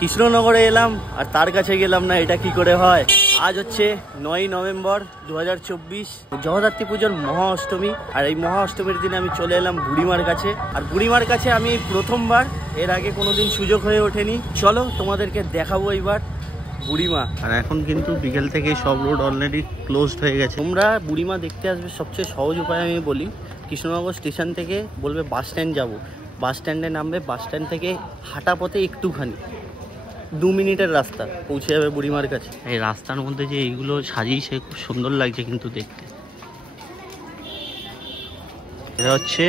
কৃষ্ণনগরে এলাম আর তার কাছে গেলাম না, এটা কি করে হয়। আজ হচ্ছে 9ই নভেম্বর 2024, জগদ্ধাত্রী পুজোর মহা অষ্টমী। আর এই মহা অষ্টমীর দিনে আমি চলে এলাম বুড়িমার কাছে। আর বুড়িমার কাছে আমি প্রথমবার, এর আগে কোনোদিন সুযোগ হয়ে ওঠেনি। চলো তোমাদেরকে দেখাবো এইবার বুড়িমা। আর এখন কিন্তু বিকেল থেকে সব রোড অলরেডি ক্লোজড হয়ে গেছে। তোমরা বুড়িমা দেখতে আসবে সবচেয়ে সহজ উপায় আমি বলি, কৃষ্ণনগর স্টেশন থেকে বলবে বাস স্ট্যান্ড যাবো, বাস স্ট্যান্ডে নামবে, বাস স্ট্যান্ড থেকে হাঁটা পথে একটুখানি 2 মিনিটের রাস্তা পৌঁছে যাবে বুড়িমার কাছে। এই রাস্তার মধ্যে যে এইগুলো সাজিয়েছে খুব সুন্দর লাগছে কিন্তু দেখতে। এটা হচ্ছে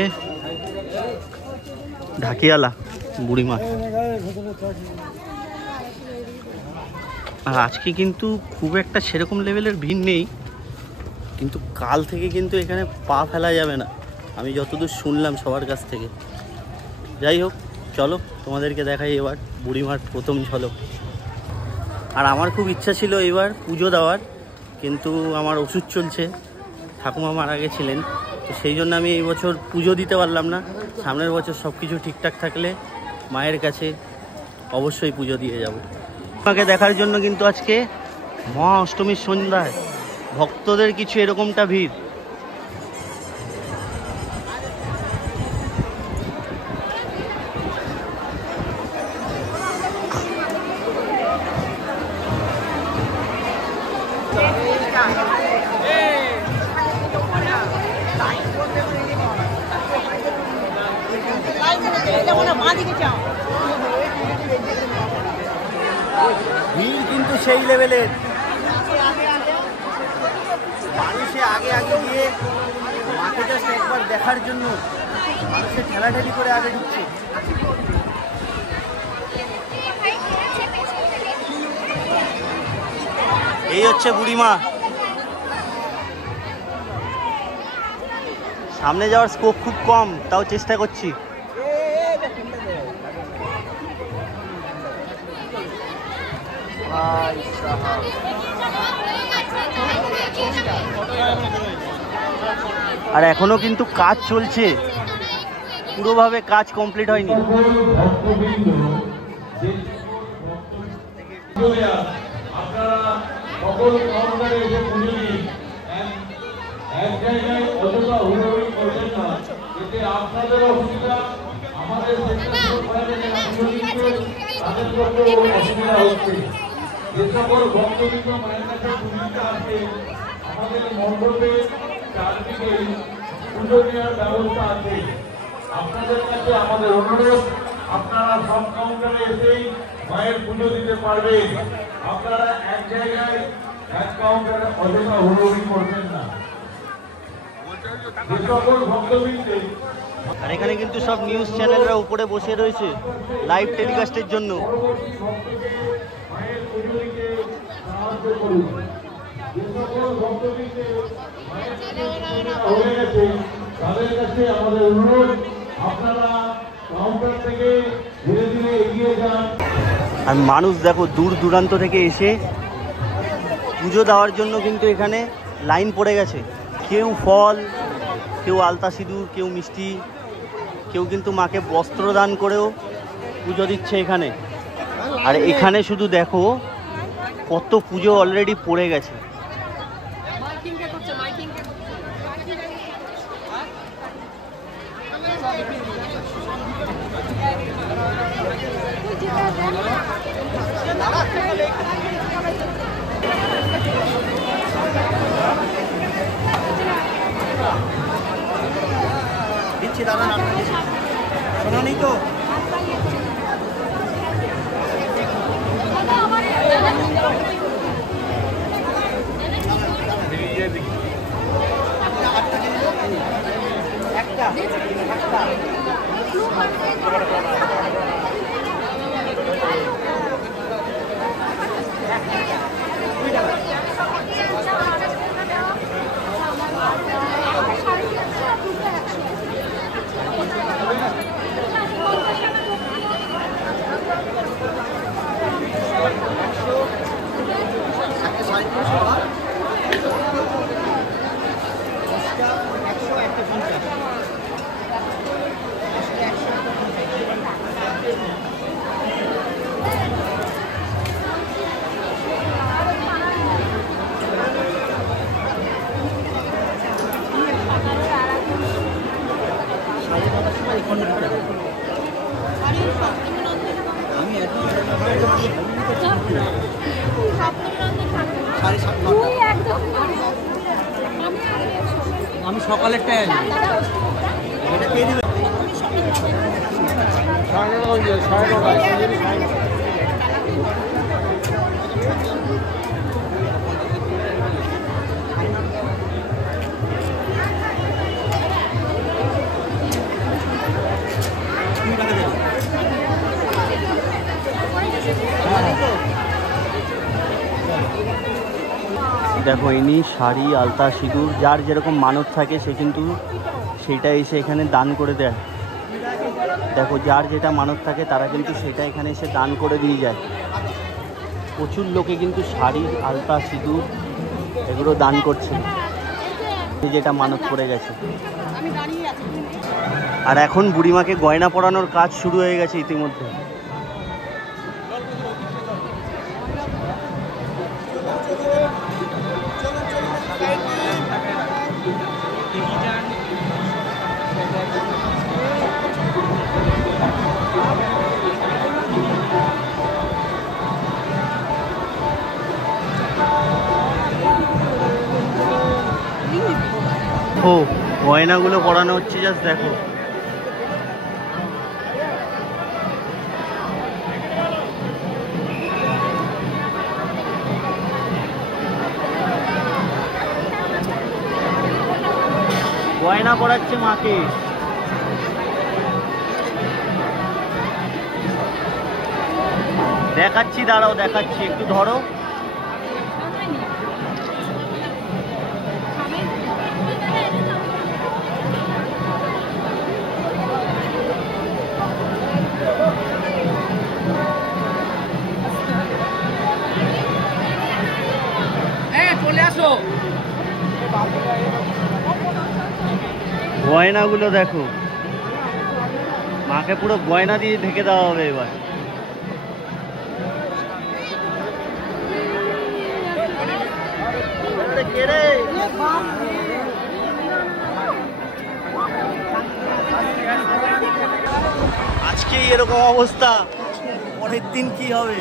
ঢাকিয়ালা বুড়িমা। আর আজকে কিন্তু খুব একটা সেরকম লেভেলের ভিড় নেই, কিন্তু কাল থেকে কিন্তু এখানে পা ফেলা যাবে না, আমি যতদূর শুনলাম সবার কাছ থেকে। যাই হোক, চলো তোমাদেরকে দেখাই এবার বুড়িমার প্রথম ঝলক। আর আমার খুব ইচ্ছা ছিল এবার পুজো দেওয়ার, কিন্তু আমার ওষুধ চলছে, ঠাকুমা মারা গেছিলেন, তো সেই জন্য আমি এই বছর পুজো দিতে পারলাম না। সামনের বছর সব কিছু ঠিকঠাক থাকলে মায়ের কাছে অবশ্যই পুজো দিয়ে যাব। আমাকে দেখার জন্য কিন্তু আজকে মহা অষ্টমীর সন্ধ্যায় ভক্তদের কিছু এরকমটা ভিড়। ভিড় কিন্তু সেই লেভেলের, মানুষে আগে আগে গিয়ে মাকে জাস্ট একবার দেখার জন্য মানুষের ঠেলাঠেলি করে আগে ঢুকছে। এই হচ্ছে বুড়িমা। সামনে যাওয়ার স্কোপ খুব কম, তাও চেষ্টা করছি। আর এখনো কিন্তু কাজ চলছে, পুরোভাবে কাজ কমপ্লিট হয়নি। যে সকল ভক্তবৃন্দ মায়ের কাছে পুজোতে আসে, আমাদের মণ্ডপে চারদিকে পুজো নেওয়ার ব্যবস্থা আছে। আপনাদের কাছে আমাদের অনুরোধ, আপনারা সব কাউন্টারে এসেই মায়ের পুজো দিতে পারবেন। আপনারা এক জায়গায় এক কাউন্টারে অযথা হুড়োহুড়ি করবেন না। যে সকল ভক্তবৃন্দে, আর এখানে কিন্তু সব নিউজ চ্যানেলরা উপরে বসে রয়েছে লাইভ টেলিকাস্টের জন্য। তাদের কাছে আমাদের অনুরোধ, আপনারা কাউন্টার থেকে ধীরে ধীরে এগিয়ে যান। আর মানুষ দেখো দূর দূরান্ত থেকে এসে পুজো দেওয়ার জন্য কিন্তু এখানে লাইন পড়ে গেছে। কেউ ফল, কেউ আলতা সিঁদুর, কেউ মিষ্টি, কেউ কিন্তু মাকে বস্ত্র দান করেও পুজো দিচ্ছে এখানে। আর এখানে শুধু দেখো কত পুজো অলরেডি পড়ে গেছে। দিচ্ছি দাদা, শোনা নেই তো। আমি সকালেরটাই আছি। এটা কে দিবে? দেখো ইনি শাড়ি, আলতা, সিঁদুর, যার যেরকম মানত থাকে সে কিন্তু সেইটা এসে এখানে দান করে দেয়। দেখো যার যেটা মানত থাকে তারা কিন্তু সেটা এখানে এসে দান করে দিয়ে যায়। প্রচুর লোকে কিন্তু শাড়ি, আলতা, সিঁদুর এগুলো দান করছে, যেটা মানত করে গেছে। আর এখন বুড়িমাকে গয়না পরানোর কাজ শুরু হয়ে গেছে ইতিমধ্যে। ও গয়নাগুলো পরানো হচ্ছে, জাস্ট দেখো। গয়না পরাচ্ছে মাকে। দেখাচ্ছি, দাঁড়াও দেখাচ্ছি, একটু ধরো। চলে আসো। গয়নাগুলো দেখো, মাকে পুরো গয়না দিয়ে ঢেকে দেওয়া হবে এবার। আজকেই এরকম অবস্থা, পরের দিন কি হবে?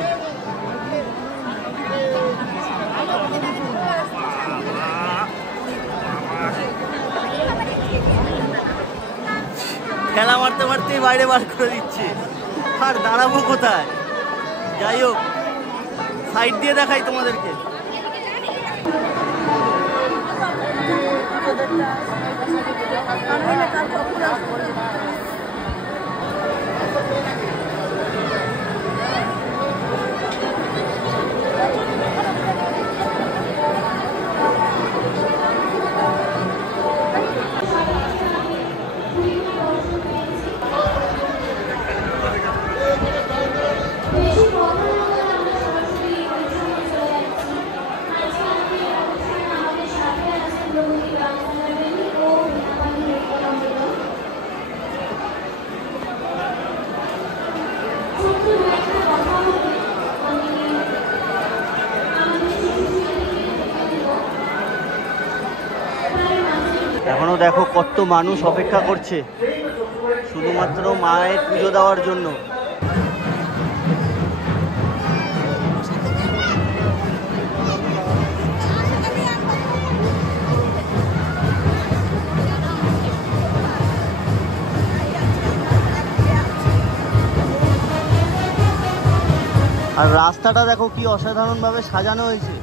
খেলা মারতে মারতেই বাইরে বার করে দিচ্ছে, আর দাঁড়াবো কোথায়? যাই হোক, সাইড দিয়ে দেখাই তোমাদেরকে। এখনো দেখো কত মানুষ অপেক্ষা করছে শুধুমাত্র মায়ের পুজো দেওয়ার জন্য। আর রাস্তাটা দেখো কি অসাধারণভাবে সাজানো হয়েছে।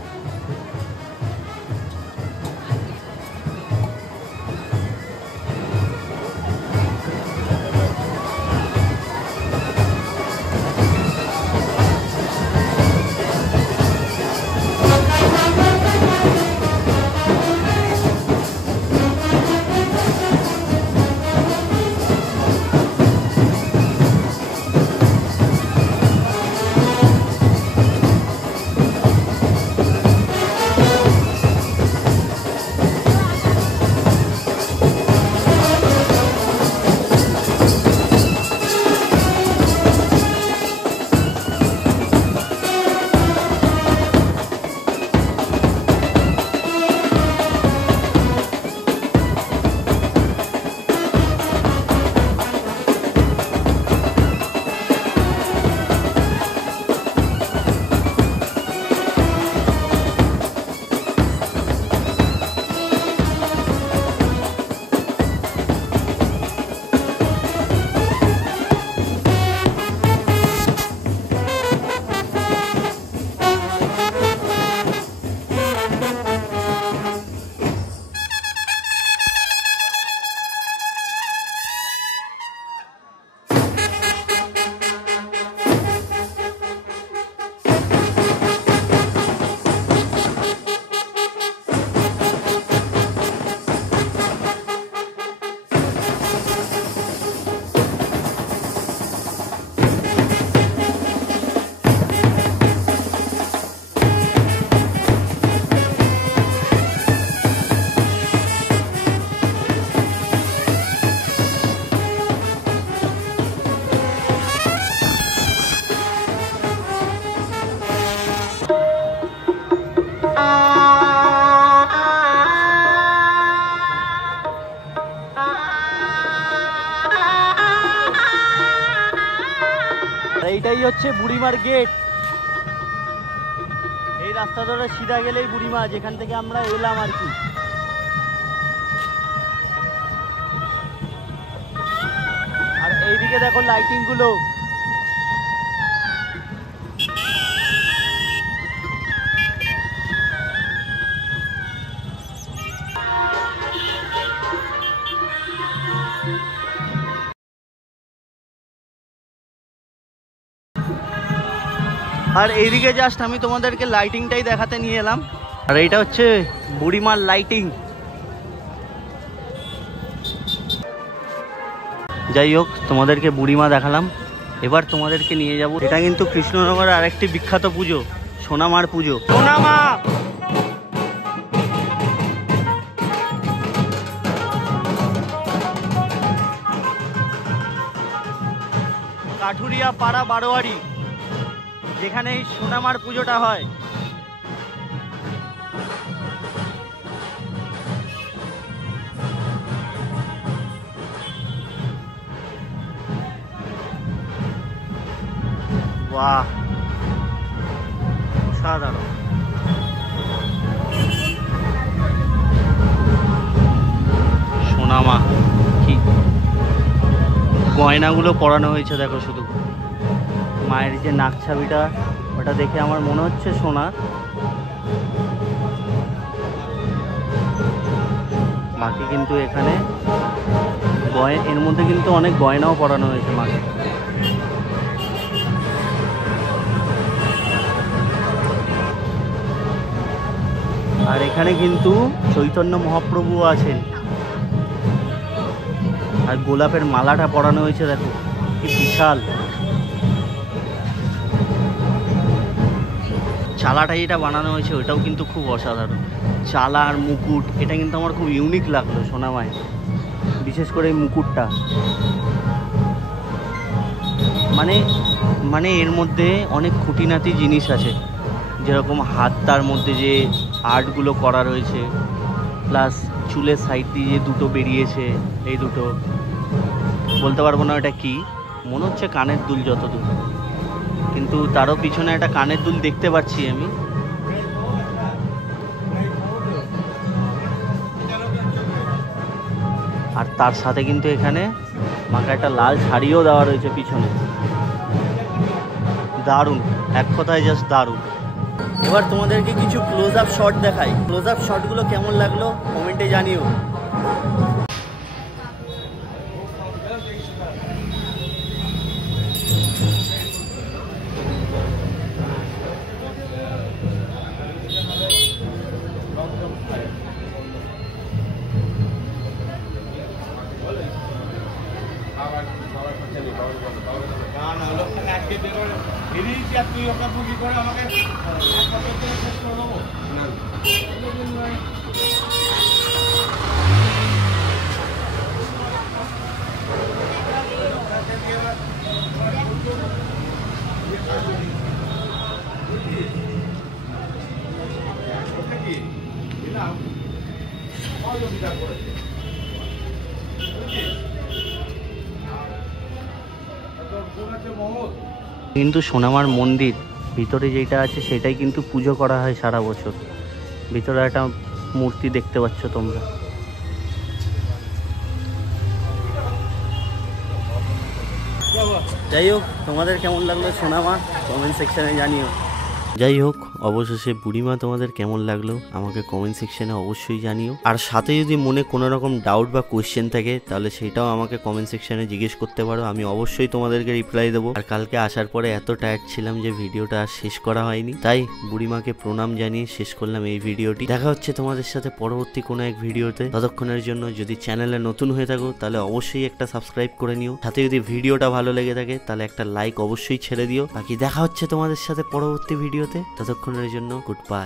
হচ্ছে বুড়িমার গেট। এই রাস্তা ধরে সিধা গেলেই বুড়িমা, যেখান থেকে আমরা এলাম আর কি। আর এইদিকে দেখো লাইটিং গুলো, আর এইদিকে জাস্ট আমি তোমাদেরকে লাইটিংটাই দেখাতে নিয়ে এলাম। আর এইটা হচ্ছে বুড়িমার লাইটিং। যাই হোক, তোমাদেরকে বুড়িমা দেখালাম, এবার তোমাদেরকে নিয়ে যাব। এটা কিন্তু কৃষ্ণনগরের আরেকটি বিখ্যাত পুজো, সোনামার পুজো। সোনামা কাঠুরিয়া পাড়া বারোয়ারি, যেখানে এই সোনামার পুজোটা হয়। বাহ, সাধারণ। সোনামা কি গয়নাগুলো পরানো হয়েছে দেখো, শুধু মায়ের যে নাকছাবিটা, ওটা দেখে আমার মনে হচ্ছে সোনার। বাকি কিন্তু এখানে এর মধ্যে কিন্তু অনেক গয়নাও পরানো হয়েছে মাকে। আর এখানে কিন্তু চৈতন্য মহাপ্রভু আছেন। আর গোলাপের মালাটা পরানো হয়েছে দেখো, কি বিশাল। চালাটা যেটা বানানো হয়েছে ওটাও কিন্তু খুব অসাধারণ। চালা আর মুকুট, এটা কিন্তু আমার খুব ইউনিক লাগলো সোনামায়, বিশেষ করে এই মুকুটটা। মানে এর মধ্যে অনেক খুঁটিনাটি জিনিস আছে, যেরকম হাতটার মধ্যে যে আর্টগুলো করা রয়েছে, প্লাস চুলের সাইড দিয়ে যে দুটো বেরিয়েছে, এই দুটো বলতে পারবো না এটা কি, মনে হচ্ছে কানের দুল যতদূর, কিন্তু তারও পিছনে একটা কানের দুল দেখতে পাচ্ছি আমি। আর তার সাথে কিন্তু এখানে মাকে একটা লাল শাড়িও দেওয়া রয়েছে পিছনে। দারুণ, এক কথায় জাস্ট দারুণ। এবার তোমাদেরকে কিছু ক্লোজ আপ শট দেখাই। ক্লোজ আপ শটগুলো কেমন লাগলো কমেন্টে জানিও। তুই ওকে বুকি করে আমাকে শেষ করে দেবো না। কিন্তু সোনামার মন্দির ভিতরে যেটা আছে সেটাই কিন্তু পুজো করা হয় সারা বছর। ভিতরে একটা মূর্তি দেখতে পাচ্ছ তোমরা। যাই হোক, তোমাদের কেমন লাগলো সোনামা কমেন্ট সেকশনে জানিও। যাই হোক, অবশেষে বুড়িমা তোমাদের কেমন লাগলো আমাকে কমেন্ট সেকশনে অবশ্যই জানিও। আর সাথে যদি মনে কোনো রকম ডাউট বা কোয়েশ্চেন থাকে তাহলে সেটাও আমাকে কমেন্ট সেকশনে জিজ্ঞেস করতে পারো, আমি অবশ্যই তোমাদেরকে রিপ্লাই দেবো। আর কালকে আসার পরে এত টায়ার্ড ছিলাম যে ভিডিওটা আর শেষ করা হয়নি, তাই বুড়িমাকে প্রণাম জানিয়ে শেষ করলাম এই ভিডিওটি। দেখা হচ্ছে তোমাদের সাথে পরবর্তী কোনো এক ভিডিওতে। ততক্ষণের জন্য যদি চ্যানেলে নতুন হয়ে থাকো তাহলে অবশ্যই একটা সাবস্ক্রাইব করে নিও। সাথে যদি ভিডিওটা ভালো লেগে থাকে তাহলে একটা লাইক অবশ্যই ছেড়ে দিও। বাকি দেখা হচ্ছে তোমাদের সাথে পরবর্তী ভিডিওতে। ততক্ষণের জন্য গুড বাই।